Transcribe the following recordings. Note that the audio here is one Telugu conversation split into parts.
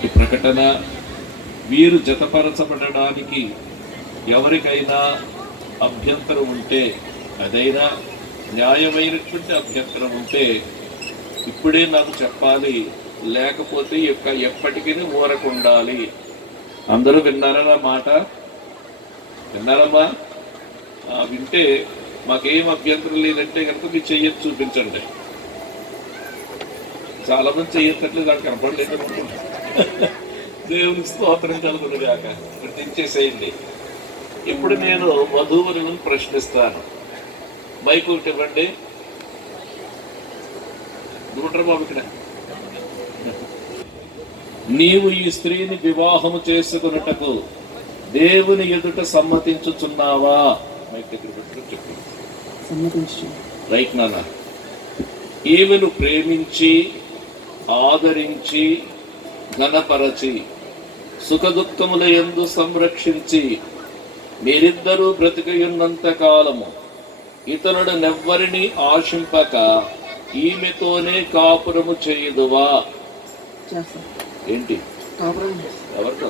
చేస్తున్నటువంటి ప్రకటన వీరు జతపరచబడడానికి ఎవరికైనా అభ్యంతరం ఉంటే అదైనా న్యాయమైనటువంటి అభ్యంతరం ఉంటే ఇప్పుడే నాకు చెప్పాలి. లేకపోతే యొక్క ఎప్పటికీ ఊరకుండాలి అందరూ విన్నారా మాట? విన్నారమ్మా? వింటే మాకేం అభ్యంతరం లేదంటే కనుక మీరు చెయ్యొచ్చు చూపించండి. చాలా మంది చెయ్యట్లేదు దానికి కనపడలేదు అనుకుంటున్నాను దేవునికి స్తోత్రం కలుగును గాక ఇప్పుడు ఇప్పుడు నేను వధువులను ప్రశ్నిస్తాను. మైక్ ఒకటి ఇవ్వండి. దూటర్ బాబు ఇక్కడ నీవు ఈ స్త్రీని వివాహము చేసుకున్నటకు దేవుని ఎదుట సమ్మతించుచున్నావా? మైక్ దగ్గర పెట్టుకుని చెప్పు సమ్మతించు రైట్ నాన్న. ఈమెను ప్రేమించి ఆదరించి ఘనపరచి సుఖదుఖముల యందు సంరక్షించి మీరిద్దరూ బ్రతికియున్నంత కాలము ఇతరుడు నెవ్వరిని ఆశింపక ఈమెతోనే కాపురము చేయుదువా? ఏంటి? ఎవరితో?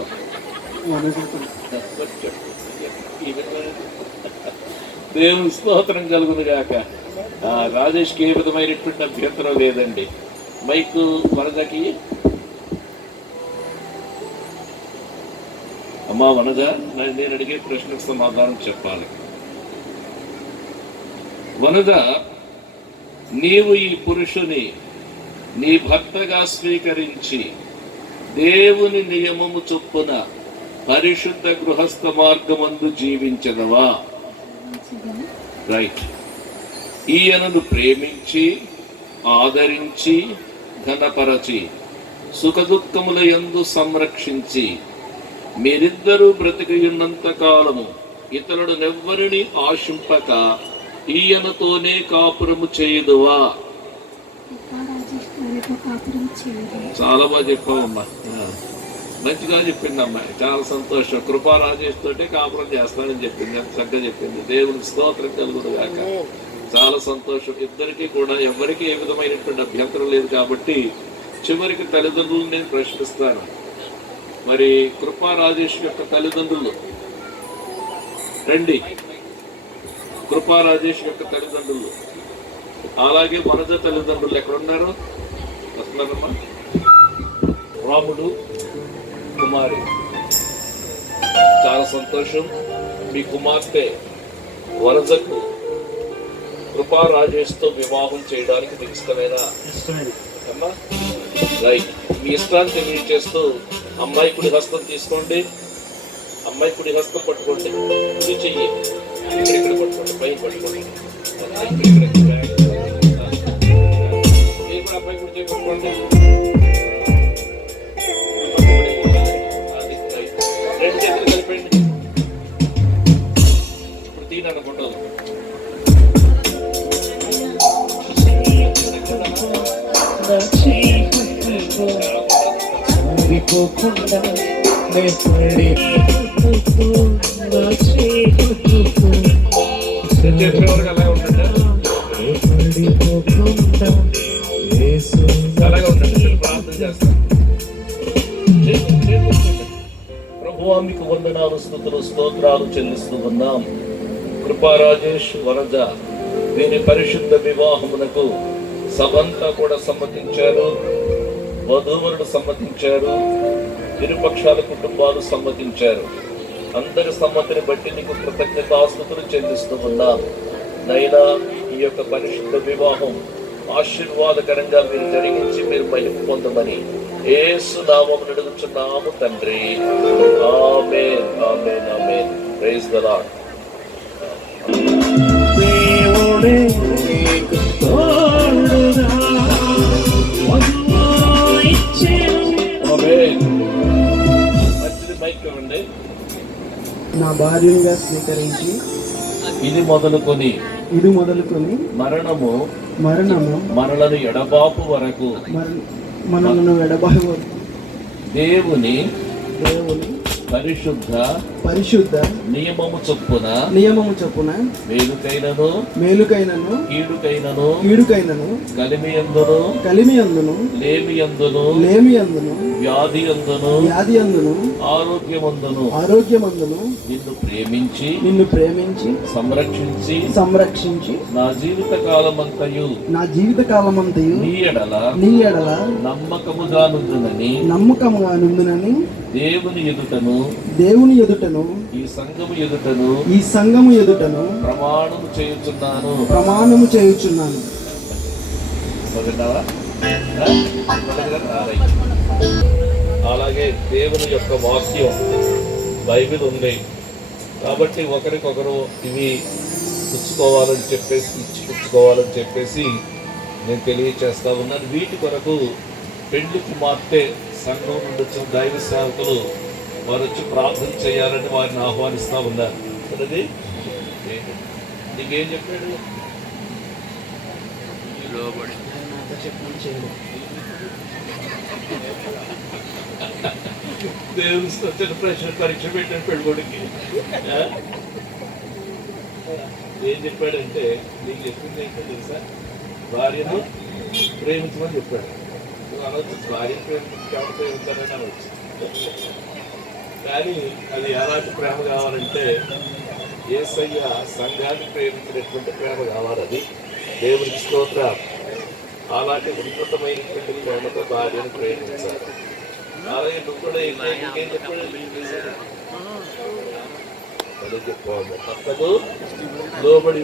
దేవుని స్తోత్రం కలుగును గాక ఆ, రాజేష్కి ఏ విధమైనటువంటి అభ్యంతరం లేదండి. మైక్ వనజకి అమ్మా వనజ నేను అడిగే ప్రశ్నకు సమాధానం చెప్పాలి. వనజ నీవు ఈ పురుషుని నీ భర్తగా స్వీకరించి దేవుని నియమము చొప్పున పరిశుద్ధ గృహస్థ మార్గమందు జీవించదవా? రైట్. ఈయనను ప్రేమించి ఆదరించి ఘనపరచి సుఖదుఖముల యందు సంరక్షించి మీరిద్దరూ బ్రతికియున్నంత కాలము ఇతరుడు నెవ్వరిని ఆశింపక ఈయనతోనే కాపురము చేయదువా? చాలా బాగా చెప్పావమ్మా. మంచిగా చెప్పింది అమ్మాయి చాలా సంతోషం. కృపా రాజేష్ తోటే కాపురం చేస్తానని చెప్పింది. ఎంత చక్కగా చెప్పింది. దేవునికి స్తోత్రం కలుగుడు కాక చాలా సంతోషం. ఇద్దరికి కూడా ఎవరికి ఏ విధమైనటువంటి అభ్యంతరం లేదు కాబట్టి చివరికి తల్లిదండ్రులు నేను ప్రశ్నిస్తాను. మరి కృపా రాజేష్ యొక్క తల్లిదండ్రులు. రండి. కృపా రాజేష్ యొక్క తల్లిదండ్రులు. అలాగే వనజ తల్లిదండ్రులు ఎక్కడున్నారు? వస్తున్నారమ్మా. రాముడు కుమారి. చాలా సంతోషం. మీ కుమార్తె వరజకు కృపా రాజేష్తో వివాహం చేయడానికి మీకు ఇష్టమేనా అమ్మా. రైట్. మీ ఇష్టాన్ని తెలియజేస్తూ అమ్మాయి కుడి హస్తం తీసుకోండి. అమ్మాయి కుడి హస్తం పట్టుకోండి. కుడి చెయ్యి ఇక్కడ పట్టుకోండి. పైన పట్టుకోండి. అమ్మాయి మీరు కూడా అబ్బాయి కుడి చెయ్యి పట్టుకోండి. చెప్పేవారికి అలాగే ఉండండి అలాగే మీకు వందనాలు స్థుతులు స్తోత్రాలు చెల్లిస్తూ ఉన్నాం. కృపా రాజేష్ వరద దీని పరిశుద్ధ వివాహమునకు సభంతా కూడా సమ్మతించారు. వధూవరుడు సమ్మతించారు ఇరుపక్షాల కుటుంబాలు సమ్మతించారు. అందరి సమ్మతిని బట్టి నీకు కృతజ్ఞతాస్తుతులు చెల్లిస్తూ ఉన్నాం నైనా ఈ యొక్క పరిశుద్ధ వివాహం ఆశీర్వాదకరంగా మీరు జరిగించి మీరు మహిమ పొందమని ఏసు నామం అడుగుచున్నాము తండ్రి. ఆమె ఆమె ఆమె ప్రైజ్ ద లార్డ్ దేవుడే భార్యగా స్వీకరించి ఇది మొదలుకొని ఇది మొదలుకొని మరణము మరణము మరలను ఎడబాపు వరకు మనలను ఎడబాయి దేవుని దేవుని పరిశుద్ధ పరిశుద్ధ నియమము చొప్పున నియమము చొప్పున మేలుకైనను మేలుకైనను కీడుకైనను కీడుకైనను కలిమి అందును కలిమి అందును లేమి అందును లేమి అందును వ్యాధి అందును వ్యాధి అందును ఆరోగ్యమందును. ఆరోగ్యమందును నిన్ను ప్రేమించి నిన్ను ప్రేమించి సంరక్షించి సంరక్షించి నా జీవిత కాలమంతయు నా జీవిత కాలమంతయు నీ ఎడల నీ ఎడల నమ్మకముగా నుండునని నమ్మకముగా నుండునని దేవుని ఎదుటను దేవుని ఎదుటను ఈ సంఘము ఎదుటను ఈ సంఘము ఎదుటను ప్రమాణము చేయుచున్నాను. ప్రమాణము చేయుచున్నాను. అలాగే దేవుని యొక్క వాక్యం బైబిల్ ఉంది. కాబట్టి ఒకరికొకరు ఇవి పుచ్చుకోవాలని చెప్పేసి ఇచ్చి పుచ్చుకోవాలని చెప్పేసి నేను తెలియచేస్తా ఉన్నాను. వీటి కొరకు పెళ్ళి కుమార్తె సంఘం నుండి వచ్చిన దైవ సేవకులు వారు వచ్చి ప్రార్థన చేయాలని వారిని ఆహ్వానిస్తా ఉన్నారు. అది నీకేం చెప్పాడు? దేవుని వచ్చిన ప్రశ్న పరీక్ష పెట్టిన పెళ్ళికొడికి? ఏం చెప్పాడంటే నీకు చెప్పింది ఏంటో తెలుసా? భార్యను ప్రేమించమని చెప్పాడు. అనొచ్చు భార్య ప్రేమించి ఎవరు ప్రేమించాలని అనొచ్చు కానీ అది ఎలాంటి ప్రేమ కావాలంటే ఏసయ్య సంఘాన్ని ప్రేమించినటువంటి ప్రేమ కావాలి అది. దేవునికి స్తోత్రం. అలాంటి ఉన్నతమైనటువంటి ప్రేమతో భార్యను ప్రేమించాలి. అలాగే నువ్వు కూడా ఇంకా చెప్పాడు చెప్పుకోవాలి భర్తకు లోబడి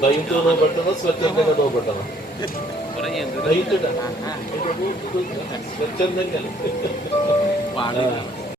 ದಯವಿಟ್ಟು ನಾವು ಬಟ್ಟದ ಸ್ವಚ್ಛಂದಂಗ ನಾವು ಬಟ್ಟದ ದಯವಿಟ್ಟು ಸ್ವಚ್ಛಂದಂಗ